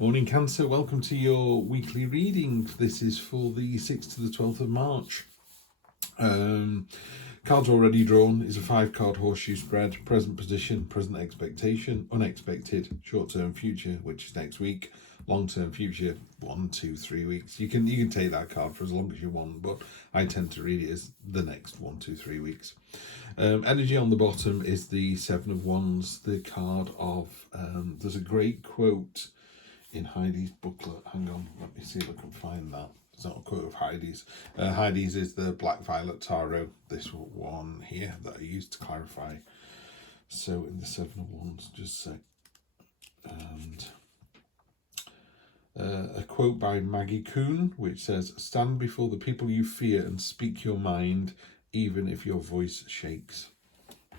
Morning Cancer, welcome to your weekly reading. This is for the 6th to the 12th of March. Cards already drawn is a 5-card horseshoe spread, present position, present expectation, unexpected, short-term future, which is next week, long-term future, 1, 2, 3 weeks. You can take that card for as long as you want, but I tend to read it as the next 1, 2, 3 weeks. Energy on the bottom is the 7 of Wands, the card of, there's a great quote in Heidi's booklet. Hang on, let me see if I can find that. It's not a quote of Heidi's. Heidi's is the Black Violet Tarot. This one here that I used to clarify. So in the 7 of Wands, just a sec. And a quote by Maggie Kuhn, which says, "Stand before the people you fear and speak your mind, even if your voice shakes."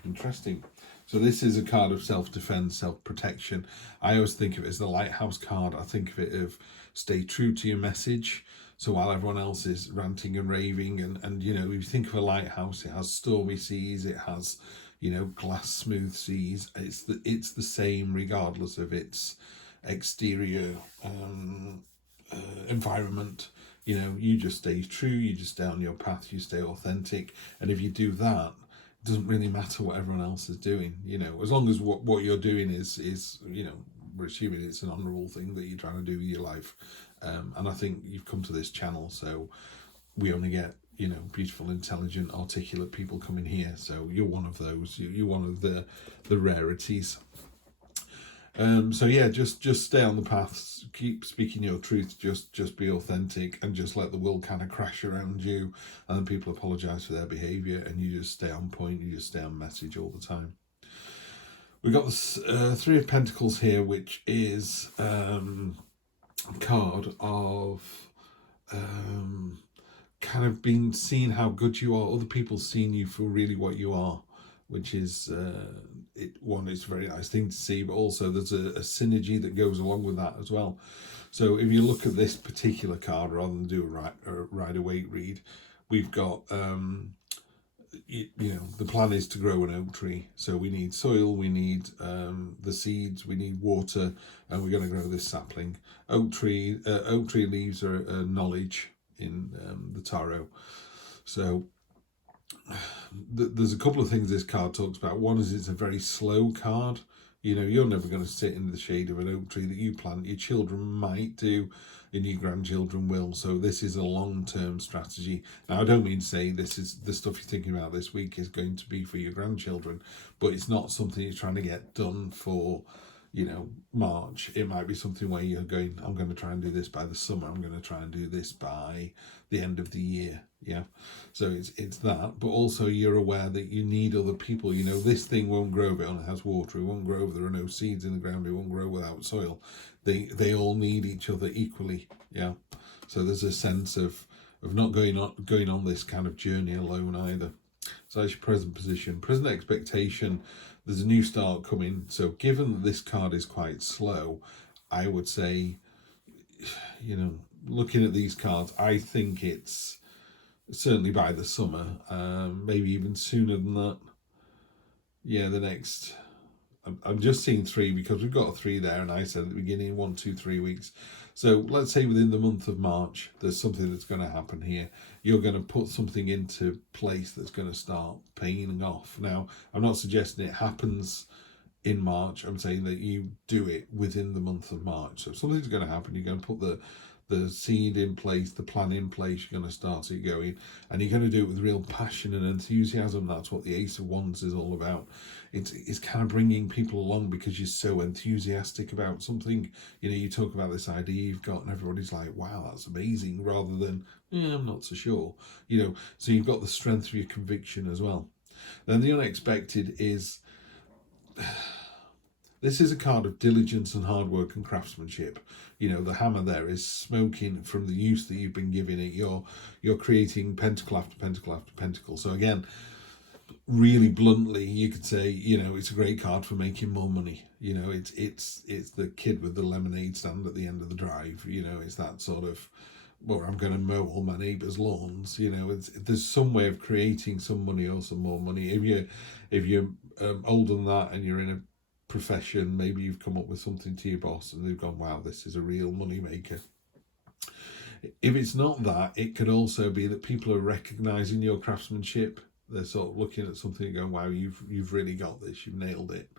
Interesting. So this is a card of self-defense, self-protection. I always think of it as the lighthouse card. I think of it of stay true to your message. So while everyone else is ranting and raving, and you know, if you think of a lighthouse, it has stormy seas, it has, you know, glass smooth seas. It's the same regardless of its exterior environment. You know, you just stay true, you just stay on your path, you stay authentic, and if you do that, it doesn't really matter what everyone else is doing. You know, as long as what you're doing is you know, we're assuming it's an honourable thing that you're trying to do with your life. And I think you've come to this channel, so we only get, you know, beautiful, intelligent, articulate people coming here. So you're one of those. You're one of the rarities. So yeah, just stay on the path, keep speaking your truth, just be authentic, and just let the world kind of crash around you, and then people apologize for their behavior, and you just stay on point, you just stay on message all the time. We've got this 3 of Pentacles here, which is a card of kind of being seen how good you are, other people seeing you for really what you are, which is it's a very nice thing to see, but also there's a synergy that goes along with that as well. So if you look at this particular card, rather than do a Rider-Waite read, we've got you know, the plan is to grow an oak tree, so we need soil, we need the seeds, we need water, and we're going to grow this sapling. Oak tree leaves are knowledge in the tarot. So there's a couple of things this card talks about. One is it's a very slow card. You know, you're never going to sit in the shade of an oak tree that you plant. Your children might do, and your grandchildren will. So this is a long-term strategy. Now, I don't mean to say this is the stuff you're thinking about this week is going to be for your grandchildren, but it's not something you're trying to get done for, you know, March. It might be something where you're going, I'm going to try and do this by the summer. I'm going to try and do this by the end of the year. Yeah. So it's that, but also you're aware that you need other people. You know, this thing won't grow if it only has water. It won't grow if there are no seeds in the ground. It won't grow without soil. They all need each other equally. Yeah. So there's a sense of not going on this kind of journey alone either. So that's your present position. Present expectation, there's a new start coming. So given that this card is quite slow, I would say, you know, looking at these cards, I think it's certainly by the summer, maybe even sooner than that. Yeah, the next, I'm just seeing 3 because we've got a 3 there, and I said at the beginning 1, 2, 3 weeks. So let's say within the month of March, there's something that's going to happen here. You're going to put something into place that's going to start paying off. Now, I'm not suggesting it happens in March. I'm saying that you do it within the month of March. So if something's going to happen, you're going to put the seed in place, the plan in place, you're going to start it going, and you're going to do it with real passion and enthusiasm. That's what the Ace of Wands is all about. It's kind of bringing people along because you're so enthusiastic about something. You know, you talk about this idea you've got and everybody's like, wow, that's amazing, rather than, yeah, I'm not so sure. You know, so you've got the strength of your conviction as well. Then the unexpected is, this is a card of diligence and hard work and craftsmanship. You know, the hammer there is smoking from the use that you've been giving it. You're creating pentacle after pentacle after pentacle. So again, really bluntly, you could say, you know, it's a great card for making more money. You know, it's the kid with the lemonade stand at the end of the drive. You know, it's that sort of, well, I'm going to mow all my neighbours' lawns. You know, there's some way of creating some money or some more money. If you're older than that and you're in a profession. Maybe you've come up with something to your boss and they've gone, wow, this is a real money maker. If it's not that, it could also be that people are recognizing your craftsmanship. They're sort of looking at something and going, wow, you've really got this, you've nailed it.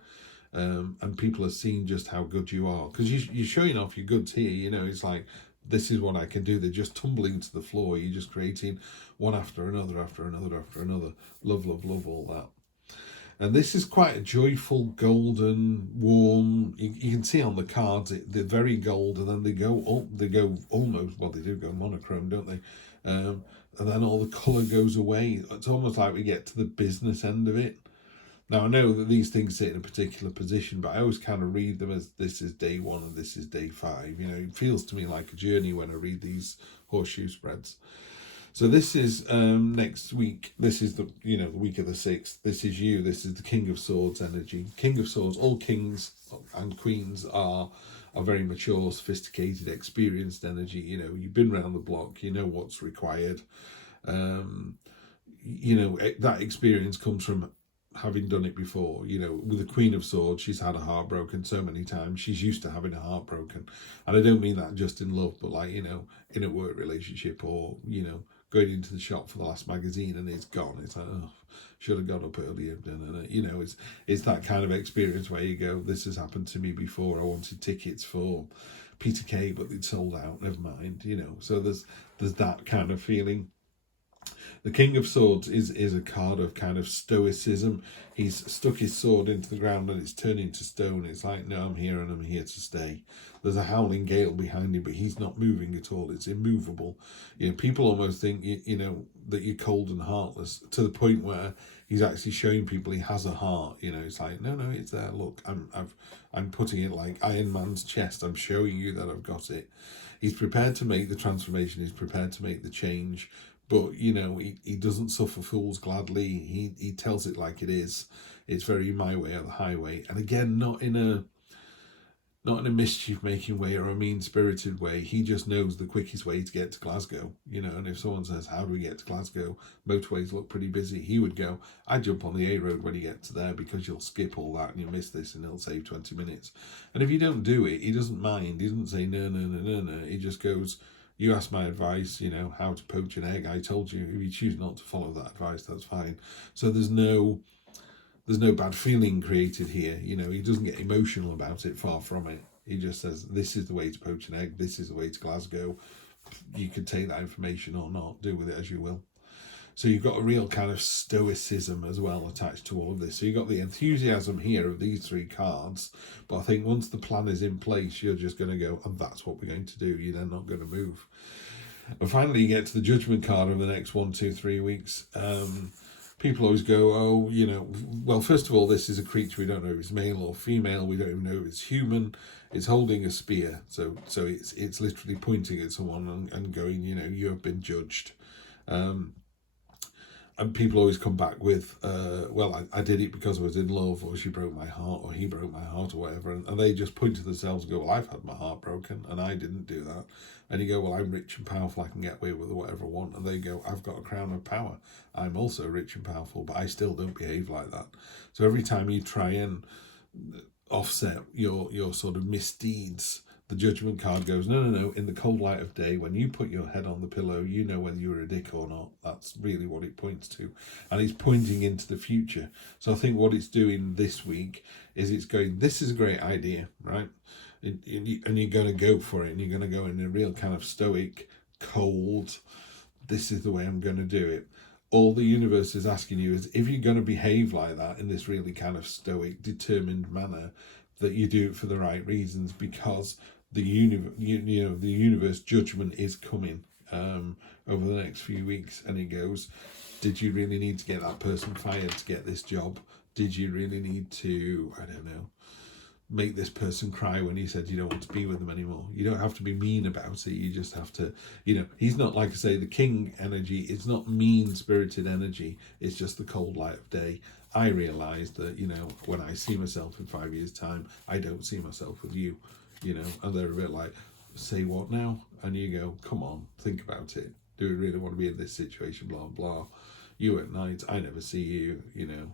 And people are seeing just how good you are, because you're showing off your goods here. You know, it's like, this is what I can do. They're just tumbling to the floor. You're just creating one after another, after another, after another. Love, love, love all that. And this is quite a joyful, golden, warm. You can see on the cards, they're very gold, and then they go up. They go almost, well, they do go monochrome, don't they? And then all the colour goes away. It's almost like we get to the business end of it. Now, I know that these things sit in a particular position, but I always kind of read them as this is day 1 and this is day 5. You know, it feels to me like a journey when I read these horseshoe spreads. So this is next week. This is the week of the 6th. This is you. This is the King of Swords energy. King of Swords. All kings and queens are very mature, sophisticated, experienced energy. You know, you've been around the block. You know what's required. You know, that experience comes from having done it before. You know, with the Queen of Swords, she's had a heart broken so many times. She's used to having a heart broken. And I don't mean that just in love, but like, you know, in a work relationship, or, you know, going into the shop for the last magazine and it's gone. It's like, oh, should have got up earlier. You know, it's that kind of experience where you go, this has happened to me before. I wanted tickets for Peter Kay, but they'd sold out. Never mind. You know, so there's that kind of feeling. The King of Swords is a card of kind of stoicism. He's stuck his sword into the ground and it's turning to stone. It's like, no, I'm here and I'm here to stay. There's a howling gale behind him, but he's not moving at all. It's immovable. You know, people almost think, you know, that you're cold and heartless, to the point where he's actually showing people he has a heart. You know, it's like, no, it's there. Look, I'm putting it like Iron Man's chest. I'm showing you that I've got it. He's prepared to make the transformation. He's prepared to make the change. But, you know, he doesn't suffer fools gladly. He tells it like it is. It's very my way or the highway. And again, not in a mischief-making way or a mean-spirited way. He just knows the quickest way to get to Glasgow. You know, and if someone says, how do we get to Glasgow? Motorways look pretty busy. He would go, I jump on the A road when you get to there, because you'll skip all that and you'll miss this and it'll save 20 minutes. And if you don't do it, he doesn't mind. He doesn't say, no. He just goes, you asked my advice, you know, how to poach an egg. I told you. If you choose not to follow that advice, that's fine. So there's no bad feeling created here. You know, he doesn't get emotional about it, far from it. He just says, this is the way to poach an egg. This is the way to Glasgow. You can take that information or not. Do with it as you will. So you've got a real kind of stoicism as well attached to all of this. So you've got the enthusiasm here of these 3 cards. But I think once the plan is in place, you're just going to go, and that's what we're going to do. You're then not going to move. And finally, you get to the Judgment card over the next 1, 2, 3 weeks. People always go, oh, you know, well, first of all, this is a creature. We don't know if it's male or female. We don't even know if it's human. It's holding a spear. So it's literally pointing at someone and going, you know, you have been judged. And people always come back with, well, I did it because I was in love, or she broke my heart, or he broke my heart, or whatever. And they just point to themselves and go, well, I've had my heart broken and I didn't do that. And you go, well, I'm rich and powerful. I can get away with whatever I want. And they go, I've got a crown of power. I'm also rich and powerful, but I still don't behave like that. So every time you try and offset your sort of misdeeds, the Judgment card goes, no. In the cold light of day, when you put your head on the pillow, you know whether you're a dick or not. That's really what it points to. And it's pointing into the future. So I think what it's doing this week is it's going, this is a great idea, right? And you're going to go for it. And you're going to go in a real kind of stoic, cold, this is the way I'm going to do it. All the universe is asking you is, if you're going to behave like that in this really kind of stoic, determined manner, that you do it for the right reasons, because the universe judgment is coming over the next few weeks. And it goes, did you really need to get that person fired to get this job? Did you really need to, I don't know, make this person cry when you said you don't want to be with them anymore? You don't have to be mean about it. You just have to, you know, he's not, like I say, the king energy. It's not mean-spirited energy. It's just the cold light of day. I realised that, you know, when I see myself in 5 years' time, I don't see myself with you, you know, and they're a bit like, say what now? And you go, come on, think about it. Do we really want to be in this situation? Blah, blah. You at night, I never see you, you know.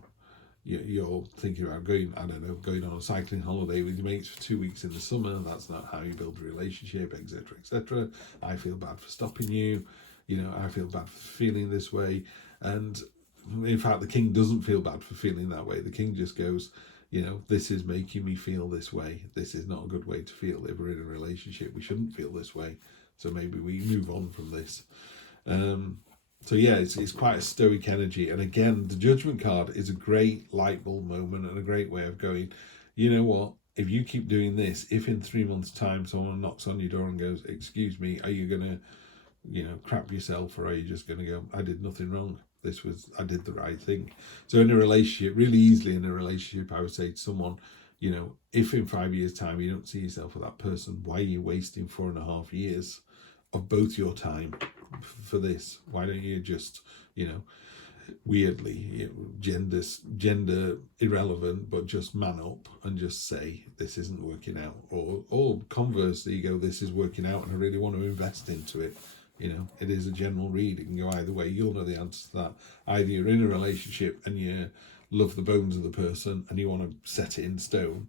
you're thinking about going, I don't know, going on a cycling holiday with your mates for 2 weeks in the summer. That's not how you build a relationship, etc., etc. I feel bad for stopping you. I feel bad for feeling this way. And in fact, the king doesn't feel bad for feeling that way. The king just goes, this is making me feel this way. This is not a good way to feel. If we're in a relationship, we shouldn't feel this way. So maybe we move on from this. So yeah, it's quite a stoic energy. And again, the Judgment card is a great light bulb moment and a great way of going, you know what? If you keep doing this, if in 3 months' time someone knocks on your door and goes, excuse me, are you going to, crap yourself, or are you just going to go, I did nothing wrong? I did the right thing. So in a relationship, really easily in a relationship, I would say to someone, if in 5 years' time you don't see yourself with that person, why are you wasting 4.5 years of both your time for this? Why don't you just, weirdly, gender irrelevant, but just man up and just say this isn't working out, or conversely, you go, this is working out and I really want to invest into it. It is a general read. It can go either way. You'll know the answer to that. Either you're in a relationship and you love the bones of the person and you want to set it in stone,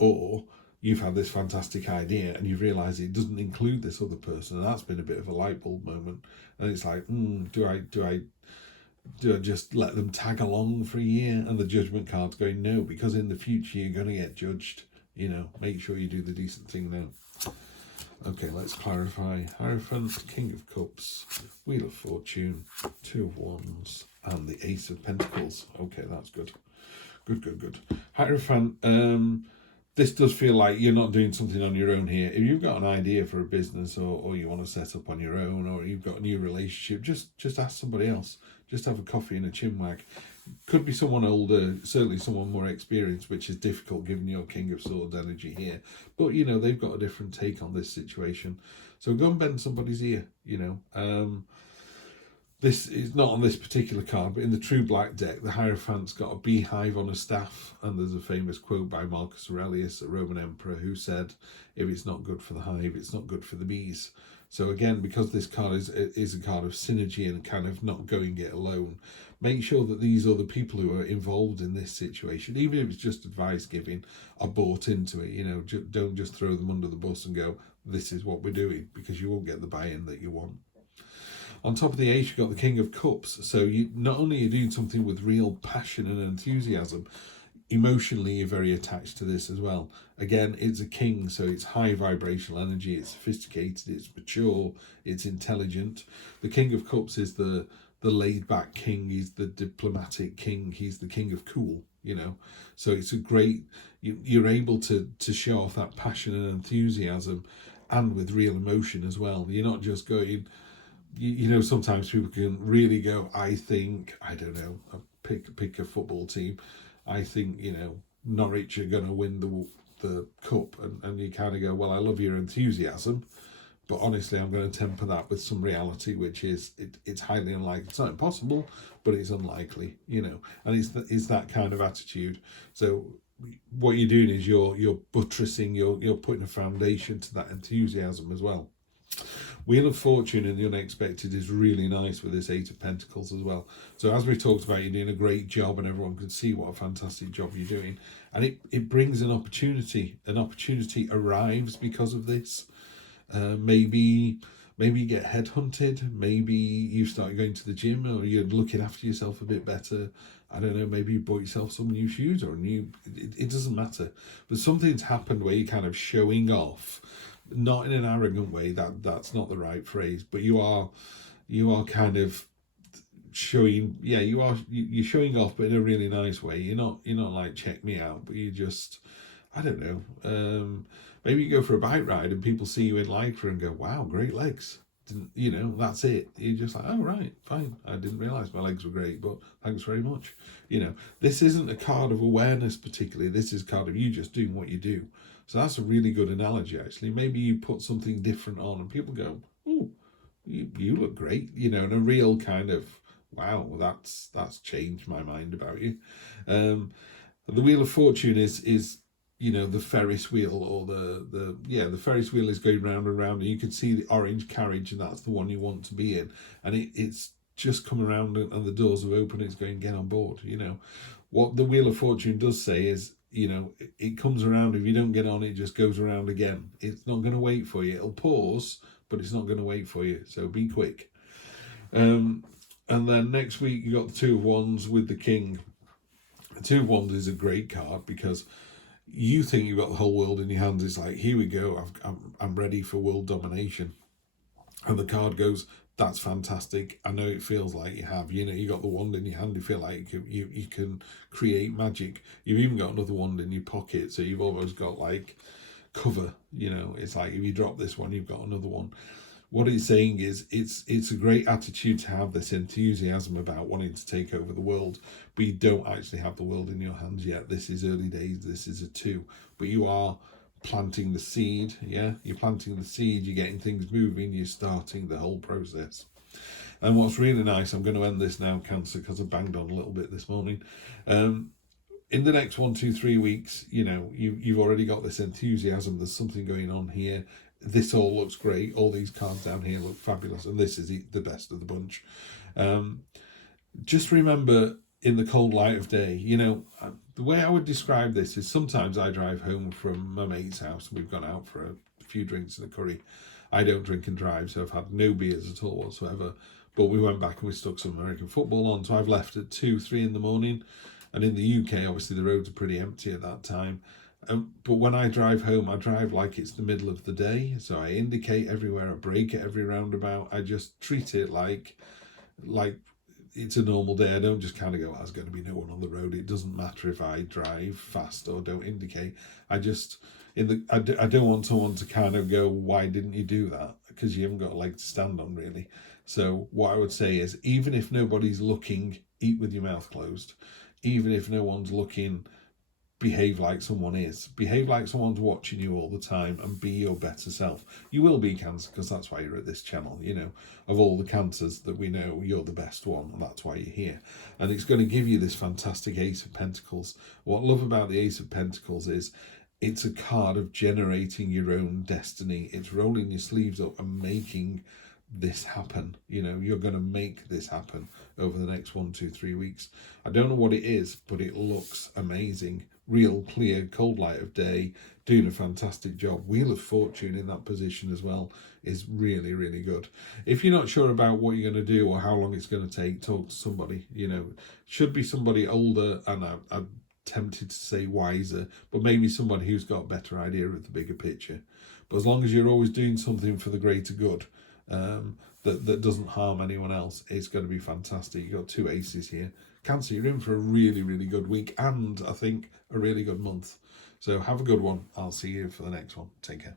or you've had this fantastic idea and you've realised it doesn't include this other person, and that's been a bit of a light bulb moment. And it's like, do I just let them tag along for a year? And the Judgment card's going, no, because in the future you're going to get judged. Make sure you do the decent thing now. Okay, let's clarify. Hierophant, King of Cups, Wheel of Fortune, Two of Wands, and the Ace of Pentacles. Okay, that's good. Good. Hierophant, this does feel like you're not doing something on your own here. If you've got an idea for a business, or you want to set up on your own, or you've got a new relationship, just ask somebody else. Just have a coffee and a chinwag. Could be someone older, certainly someone more experienced, which is difficult given your King of Swords energy here. But, they've got a different take on this situation. So go and bend somebody's ear, This is not on this particular card, but in the True Black deck, the Hierophant's got a beehive on a staff, and there's a famous quote by Marcus Aurelius, a Roman emperor, who said, if it's not good for the hive, it's not good for the bees. So again, because this card is a card of synergy and kind of not going it alone, make sure that these other people who are involved in this situation, even if it's just advice giving, are bought into it. Don't just throw them under the bus and go, this is what we're doing, because you won't get the buy-in that you want. On top of the Ace, you've got the King of Cups. So you not only are you doing something with real passion and enthusiasm, emotionally you're very attached to this as well. Again, it's a king, so it's high vibrational energy, it's sophisticated, it's mature, it's intelligent. The King of Cups is the laid-back king, he's the diplomatic king, he's the king of cool, So it's a great, you're able to show off that passion and enthusiasm, and with real emotion as well. You're not just going, sometimes people can really go, I think, I don't know, pick a football team. I think, Norwich are going to win the cup. And you kind of go, well, I love your enthusiasm, but honestly, I'm going to temper that with some reality, which is it's highly unlikely. It's not impossible, but it's unlikely, And it's that kind of attitude. So what you're doing is you're buttressing, you're putting a foundation to that enthusiasm as well. Wheel of Fortune and the unexpected is really nice with this Eight of Pentacles as well. So as we talked about, you're doing a great job and everyone can see what a fantastic job you're doing. And it brings an opportunity. An opportunity arrives because of this. Maybe you get headhunted. Maybe you start going to the gym, or you're looking after yourself a bit better. I don't know, maybe you bought yourself some new shoes or it doesn't matter. But something's happened where you're kind of showing off. Not in an arrogant way, that's not the right phrase, but you are kind of showing, you're showing off, but in a really nice way. You're not like, check me out, but you just, I don't know, maybe you go for a bike ride and people see you in Lycra and go, wow, great legs. That's it. You're just like, oh, right, fine. I didn't realise my legs were great, but thanks very much. This isn't a card of awareness particularly. This is a card of you just doing what you do. So that's a really good analogy, actually. Maybe you put something different on and people go, oh, you look great, in a real kind of, wow, that's changed my mind about you. The Wheel of Fortune is the Ferris wheel, or the Ferris wheel is going round and round, and you can see the orange carriage, and that's the one you want to be in. And it's just come around and the doors have opened, it's going, get on board, what the Wheel of Fortune does say is, you know, it comes around. If you don't get on, it just goes around again. It's not going to wait for you. It'll pause, but it's not going to wait for you. So be quick. And then next week, you got the Two of Wands with the King. The Two of Wands is a great card because you think you've got the whole world in your hands. It's like, here we go. I'm ready for world domination. And the card goes, that's fantastic. I know it feels like you have. You know, you got the wand in your hand. You feel like you can create magic. You've even got another wand in your pocket. So you've almost got like cover. You know, it's like if you drop this one, you've got another one. What it's saying is it's a great attitude to have, this enthusiasm about wanting to take over the world, but you don't actually have the world in your hands yet. This is early days. This is a 2, but you are planting the seed. Yeah, you're planting the seed, you're getting things moving, you're starting the whole process. And what's really nice, I'm going to end this now, Cancer, because I banged on a little bit this morning. In the next 1, 2, 3 weeks, you know, you've already got this enthusiasm. There's something going on here. This all looks great. All these cards down here look fabulous, and this is the best of the bunch. Just remember, in the cold light of day, you know, the way I would describe this is sometimes I drive home from my mate's house. We've gone out for a few drinks and a curry. I don't drink and drive, so I've had no beers at all whatsoever. But we went back and we stuck some American football on, so I've left at 2, 3 in the morning. And in the UK, obviously, the roads are pretty empty at that time. But when I drive home, I drive like it's the middle of the day. So I indicate everywhere, I brake at every roundabout. I just treat it like it's a normal day. I don't just kind of go, there's going to be no one on the road. It doesn't matter if I drive fast or don't indicate. I just, I don't want someone to kind of go, why didn't you do that? Because you haven't got a leg to stand on, really. So what I would say is, even if nobody's looking, eat with your mouth closed. Even if no one's looking, behave like someone is. Behave like someone's watching you all the time and be your better self. You will be, Cancer, because that's why you're at this channel. You know, of all the Cancers that we know, you're the best one, and that's why you're here. And it's going to give you this fantastic Ace of Pentacles. What I love about the Ace of Pentacles is it's a card of generating your own destiny. It's rolling your sleeves up and making this happen. You know, you're going to make this happen over the next 1, 2, 3 weeks. I don't know what it is, but it looks amazing. Real clear, cold light of day, doing a fantastic job. Wheel of Fortune in that position as well is really, really good. If you're not sure about what you're going to do or how long it's going to take, talk to somebody. You know, should be somebody older, and I'm tempted to say wiser, but maybe somebody who's got a better idea of the bigger picture. But as long as you're always doing something for the greater good, that doesn't harm anyone else, it's going to be fantastic. You've got 2 aces here. Cancer, you're in for a really, really good week, and I think a really good month. So have a good one. I'll see you for the next one. Take care.